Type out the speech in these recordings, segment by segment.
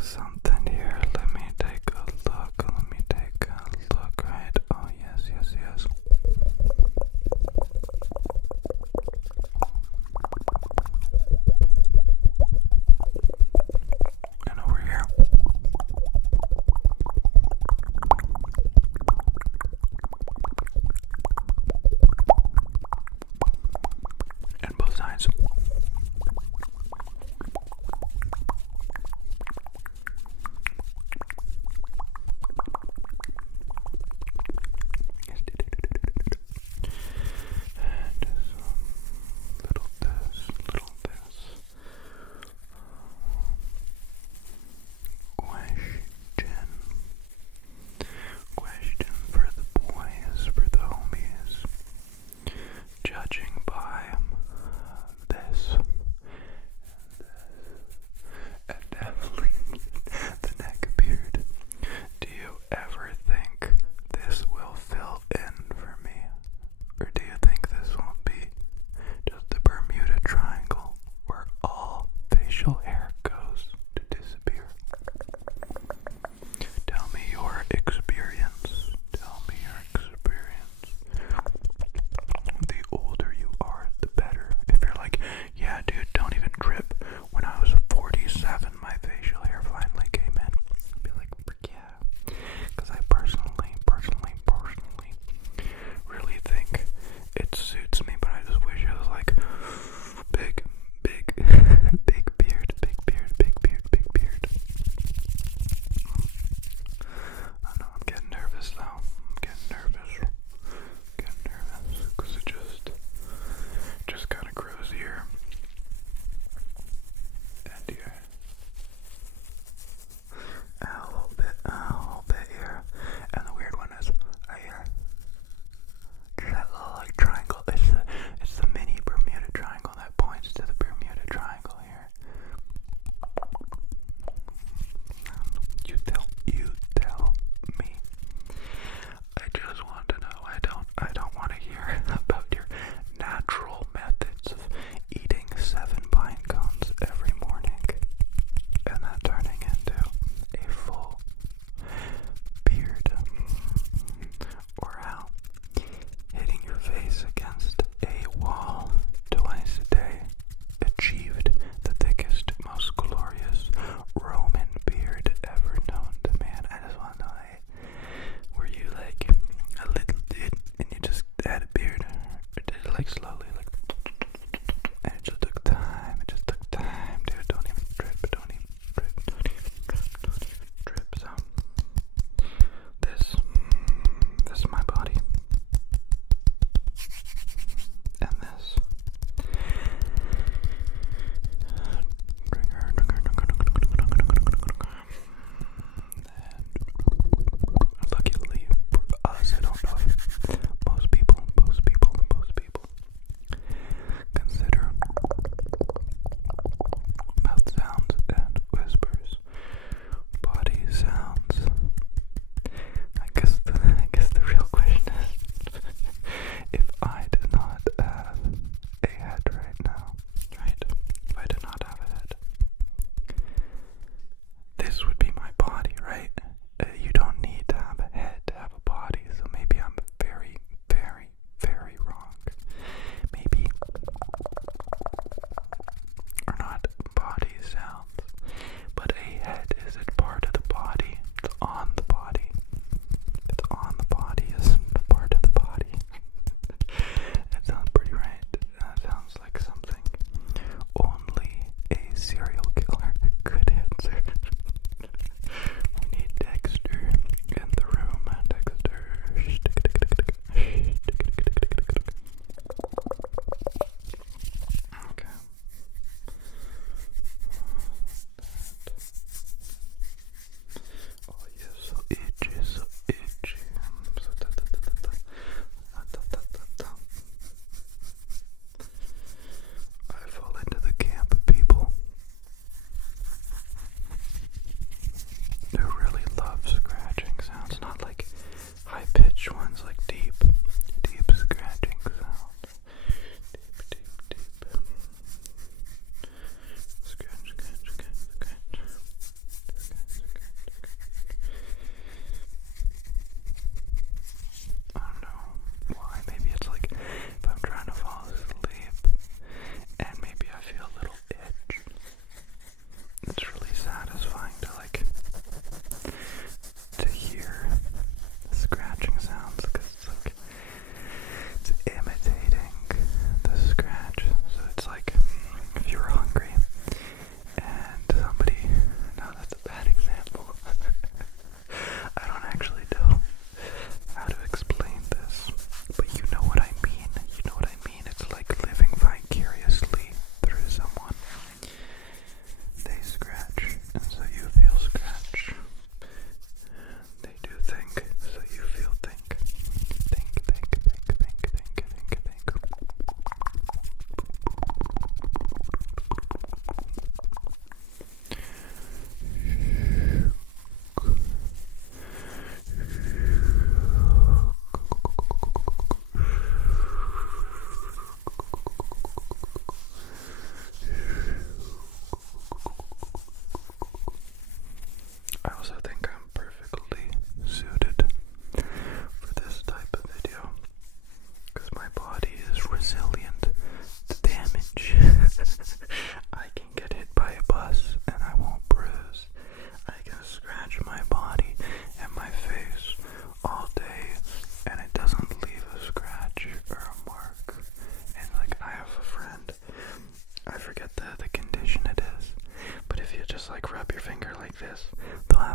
something here. Let me take a look. Right? Oh, yes. And over here. And both sides.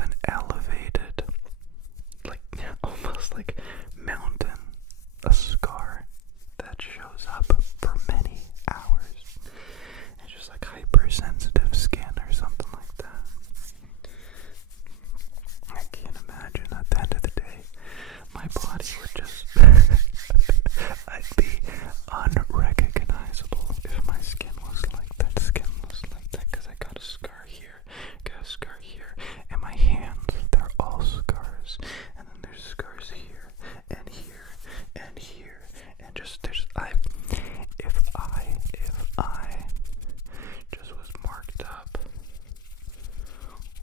have an elevated, like almost like mountain, a scar that shows up for many hours. It's just like hypersensitive skin or something like that. I can't imagine at the end of the day, my body would just, I'd be unrecognizable if my skin was like that. Because I got a scar here, and my hands, they're all scars, and then there's scars here, and here, and here, and just, if I just was marked up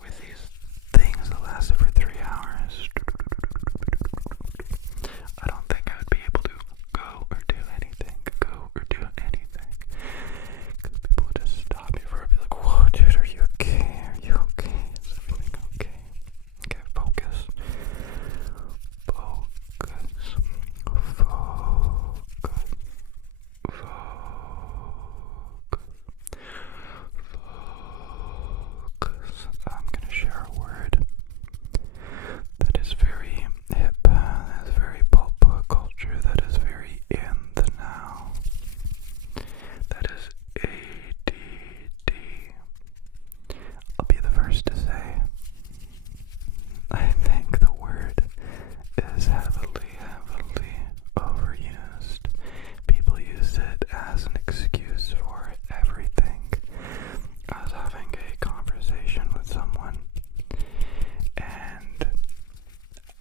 with these things that lasted for 3 hours, I don't think I would be able to go or do anything. Because people would just stop me for it, be like, whoa, dude, are you okay? Is everything okay? Okay, focus. I'm gonna share a word that is very hip, that is very pop culture, that is very in the now. That is ADD. I'll be the first to say, I think the word is heavily overused. People use it as an excuse for everything. I was having a conversation with someone, and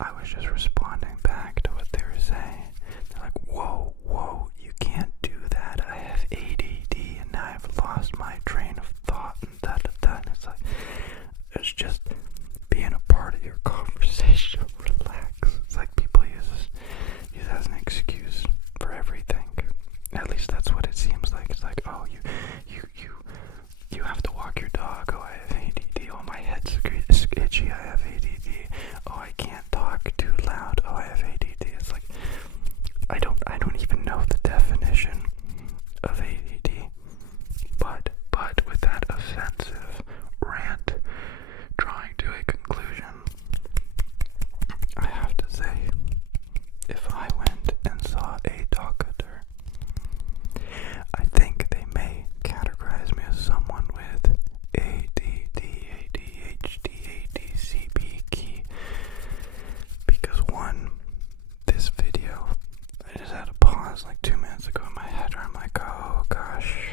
I was just responding back to what they were saying. They're like, whoa, you can't do that. I have ADD, and now I've lost my train of thought, and da. And it's like, it's just being a part of your conversation. Relax. It's like people use it as an excuse for everything. At least that's what it seems like. It's like, oh, you have to walk your dog. Oh, I have ADD. Oh, my head's itchy. I have ADD. Oh, I can't talk too loud. Oh, I have ADD. It's like, I don't even know the definition of ADD. But with that offensive rant drawing to a conclusion, I have to say, if I went and saw a doctor, I think they may categorize me as someone with ADD, ADHD, ADCB key. Because one, this video, I just had to pause like 2 minutes ago in my head where I'm like, oh gosh,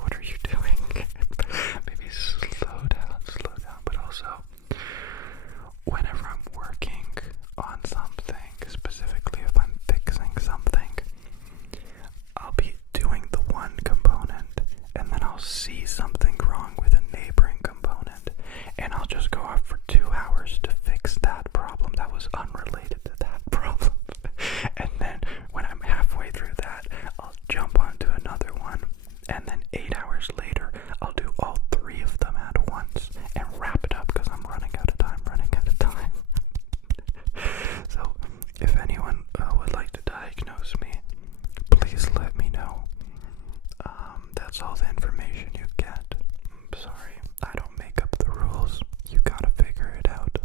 what are you doing? Maybe slow down, but also, whenever I'm working on something, specifically if I'm fixing something, I'll be doing the one component, and then I'll see something wrong with a neighboring component, and I'll just go off for 2 hours to fix that problem that was unrelated to that problem. And then when I'm halfway through that, I'll jump onto another one, and then 8 hours later, I'll do all 3 of them at once and wrap it up because I'm running out of time. So, if anyone would like to diagnose me, please let me know. That's all the information you get. I'm sorry, I don't make up the rules. You gotta figure it out.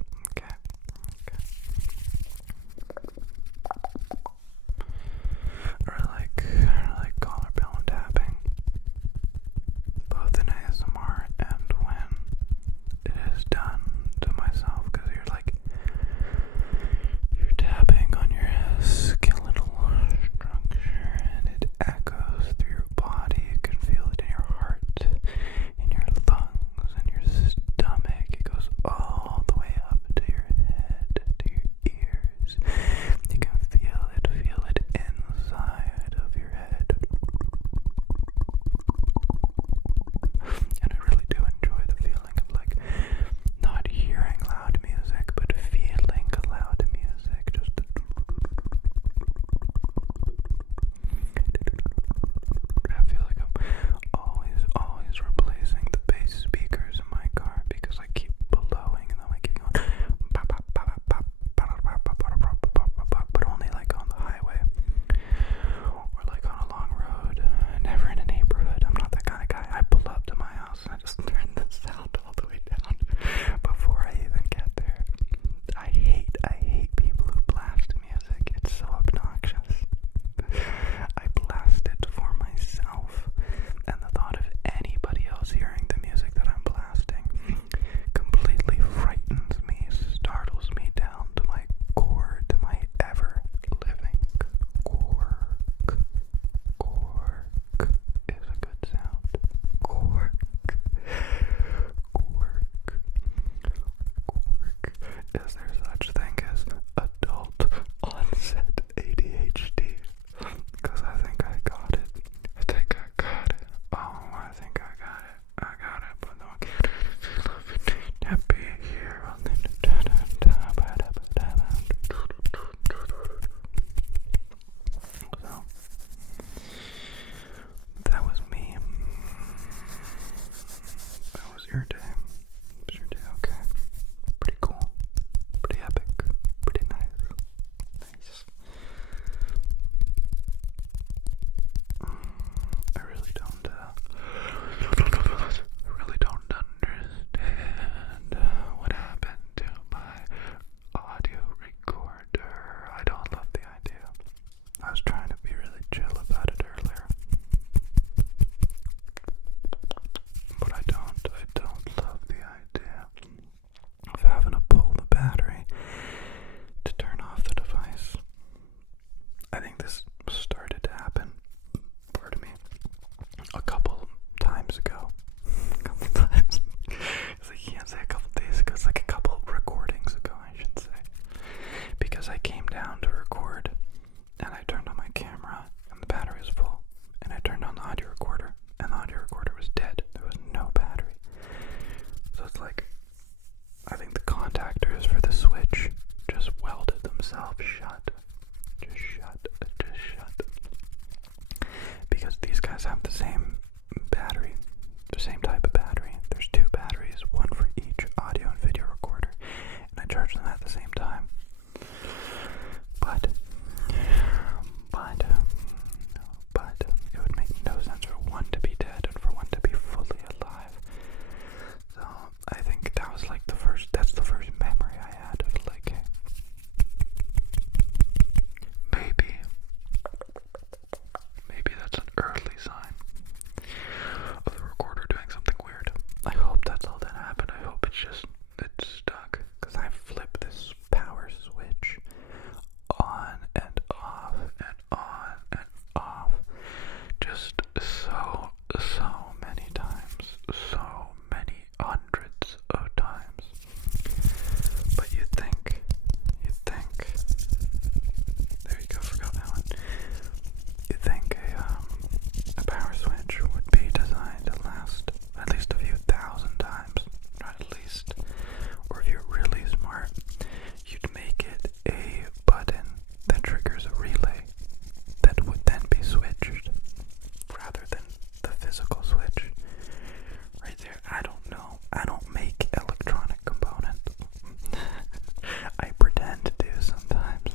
is there such thing as adult onset ADHD? Because I think I got it. I think I got it. Oh, I think I got it. I got it, but no, I can't be here on the so that was me. That was your day. Was your day okay? Pretty cool. Pretty epic. Pretty nice. Nice. I really don't understand what happened to my audio recorder. I don't love the idea. I was trying to be really chill about it earlier. But I don't love the idea of having to pull the battery to turn off the device. I think this started to happen, pardon me, a couple times ago. A couple times. It's like, you can't say a couple days ago, it's like a couple recordings ago, I should say. Because I came down to record, and I turned on my camera, and the battery was full. And I turned on the audio recorder, and the audio recorder was dead. There was no battery. So it's like, I think the contactors for the switch just welded themselves shut. Just shut. Because these guys have the same battery, the same type of battery. There's two batteries, one for each audio and video recorder, and I charge them at the same time. But it would make no sense for one to be dead and for one to be fully alive. So I think that was like that's the first memory I had of like, maybe that's an early sign of the recorder doing something weird. I hope that's all that happened. I hope it's stuck, because I flipped this power switch on and off and on and off just so many times, so many hundreds of times. But you think, there you go, forgot that one. You think a power switch would be designed to last at least a few thousand times, not at least, or if you're really smart, you'd make it a button that triggers a relay that would then be switched rather than the physical switch. Right there, I don't know. I don't make electronic components. I pretend to do sometimes.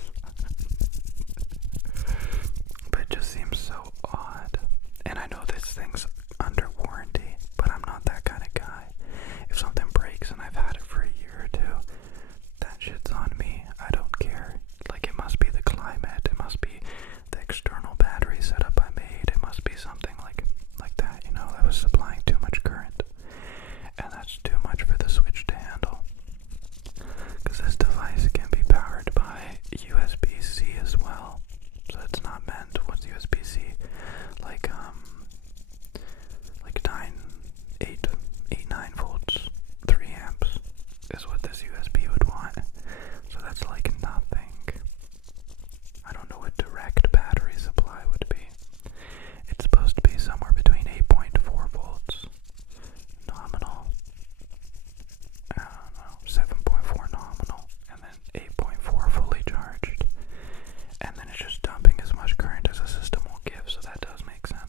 But it just seems so odd. And I know this thing's under warranty, but I'm not that kind of guy. If something breaks and I've had it for a year or two, that shit's on me. I don't care. Like, it must be the climate, it must be the external battery setup I made, it must be something like that, you know, that was supplying too much current. And that's too much for the switch to handle. Because this device can be powered by USB-C as well. So it's not meant, what's USB-C? Like 9 volts, 3 amps is what this USB would want. So that's like nothing. I don't know what direct battery supply would be. It's supposed to be somewhere between 8.4 volts nominal, I don't know, 7.4 nominal, and then 8.4 fully charged. And then it's just dumping as much current as the system will give, so that does make sense.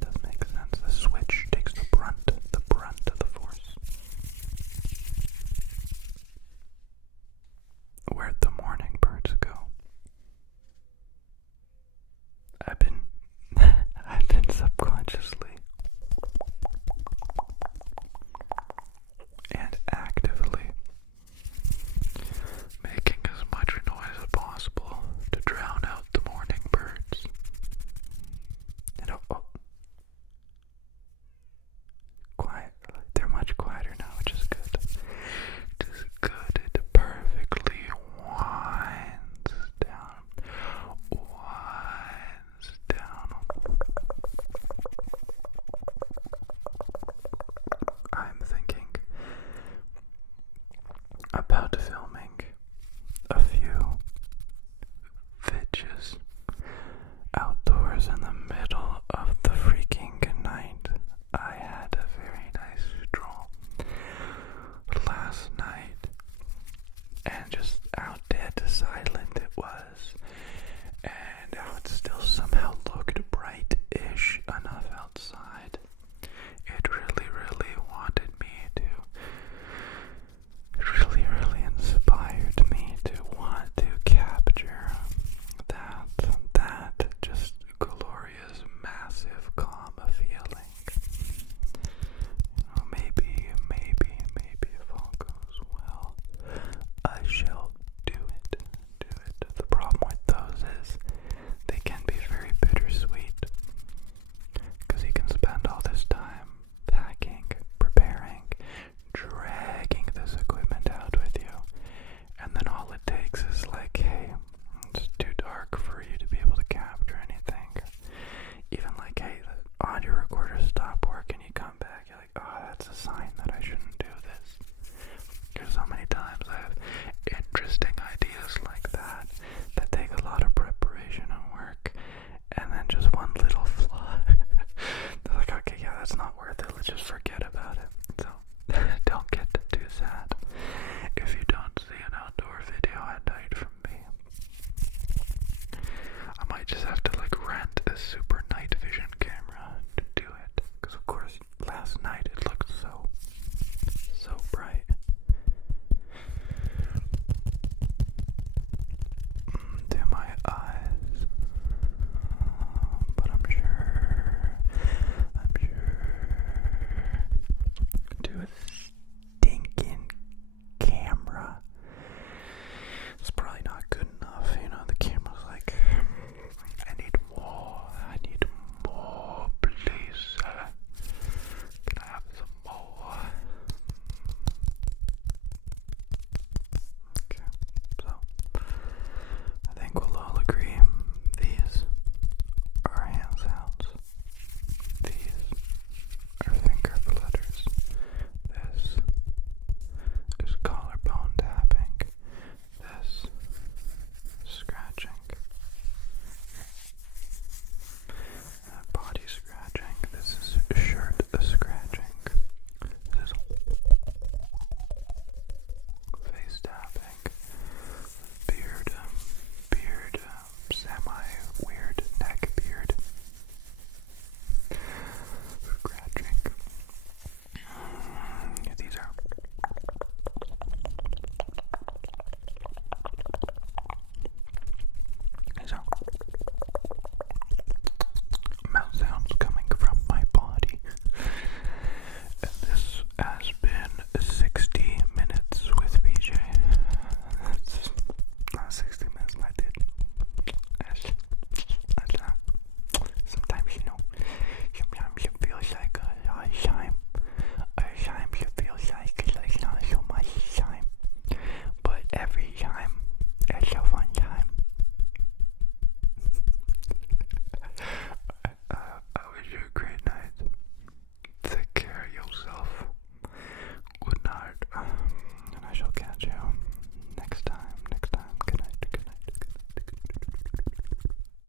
Does make sense. The switch takes the brunt of the force. Where'd the morning birds go? I've been subconsciously and actively making as much noise as possible to drown out the morning birds. You know, quiet. They're much quieter now, which is good. It is good. It perfectly winds down. I'm thinking about to film